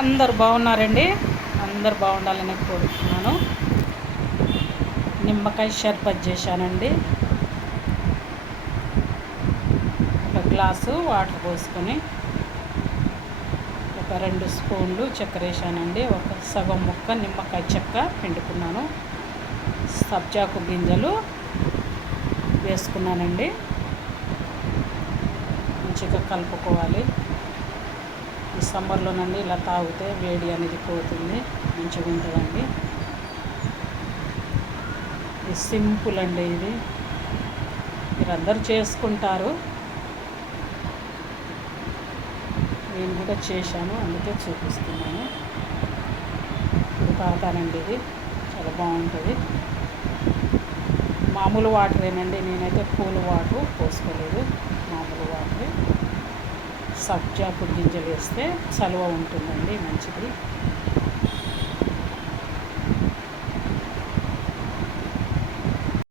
అందరు బాగున్నారండి. అందరు బాగుండాలని కోరుతున్నాను. నిమ్మకాయ షర్బత్ చేశానండి. ఒక గ్లాసు వాటర్ పోసుకొని ఒక 2 స్పూన్లు చక్కెర వేసానండి. ఒక సగం ముక్క నిమ్మకాయ చెక్క పిండుకున్నాను. సబ్జాకు గింజలు వేసుకున్నానండి. మంచిగా కలుపుకోవాలి. ఈ సమ్మర్లోనండి ఇలా తాగితే వేడి అనేది పోతుంది, మంచిగా ఉంటుందండి. ఇది సింపుల్ అండి. ఇది మీరందరూ చేసుకుంటారు, నేను కూడా చేశాను, అందుకే చూపిస్తున్నాను. ఇది తాగుతానండి. ఇది చాలా బాగుంటుంది. మామూలు వాటరేనండి, నేనైతే కూల్ వాటర్ పోసుకోలేదు, మామూలు వాటరే. సబ్జాకు గింజలు వేస్తే చలువ ఉంటుందండి, మంచిది.